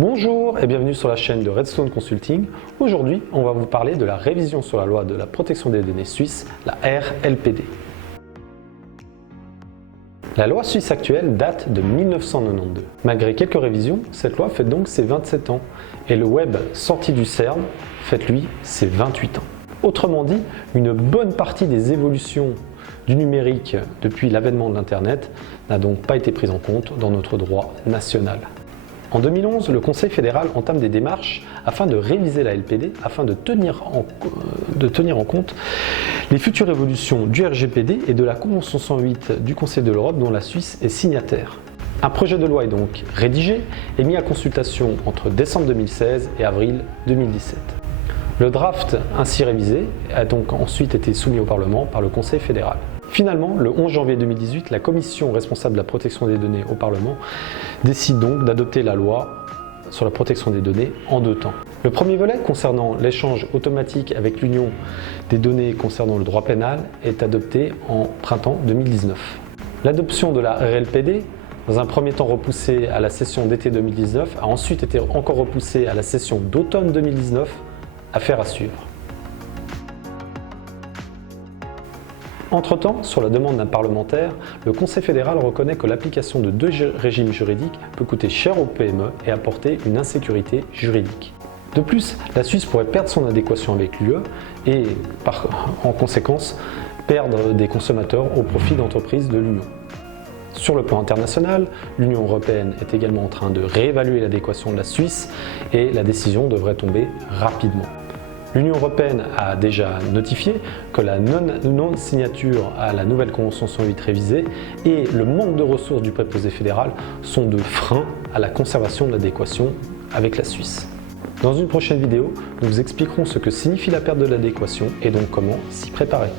Bonjour et bienvenue sur la chaîne de Redstone Consulting. Aujourd'hui, on va vous parler de la révision sur la loi de la protection des données suisse, la RLPD. La loi suisse actuelle date de 1992. Malgré quelques révisions, cette loi fête donc ses 27 ans et le web sorti du CERN fête lui ses 28 ans. Autrement dit, une bonne partie des évolutions du numérique depuis l'avènement de l'Internet n'a donc pas été prise en compte dans notre droit national. En 2011, le Conseil fédéral entame des démarches afin de réviser la LPD, afin de tenir en compte les futures évolutions du RGPD et de la Convention 108 du Conseil de l'Europe dont la Suisse est signataire. Un projet de loi est donc rédigé et mis à consultation entre décembre 2016 et avril 2017. Le draft ainsi révisé a donc ensuite été soumis au Parlement par le Conseil fédéral. Finalement, le 11 janvier 2018, la commission responsable de la protection des données au Parlement décide donc d'adopter la loi sur la protection des données en 2 temps. Le premier volet, concernant l'échange automatique avec l'Union des données concernant le droit pénal, est adopté en printemps 2019. L'adoption de la RLPD, dans un premier temps repoussée à la session d'été 2019, a ensuite été encore repoussée à la session d'automne 2019, affaire à suivre. Entre-temps, sur la demande d'un parlementaire, le Conseil fédéral reconnaît que l'application de 2 régimes juridiques peut coûter cher aux PME et apporter une insécurité juridique. De plus, la Suisse pourrait perdre son adéquation avec l'UE et, en conséquence, perdre des consommateurs au profit d'entreprises de l'Union. Sur le plan international, l'Union européenne est également en train de réévaluer l'adéquation de la Suisse et la décision devrait tomber rapidement. L'Union européenne a déjà notifié que la non-signature à la nouvelle Convention 108 révisée et le manque de ressources du préposé fédéral sont de freins à la conservation de l'adéquation avec la Suisse. Dans une prochaine vidéo, nous vous expliquerons ce que signifie la perte de l'adéquation et donc comment s'y préparer.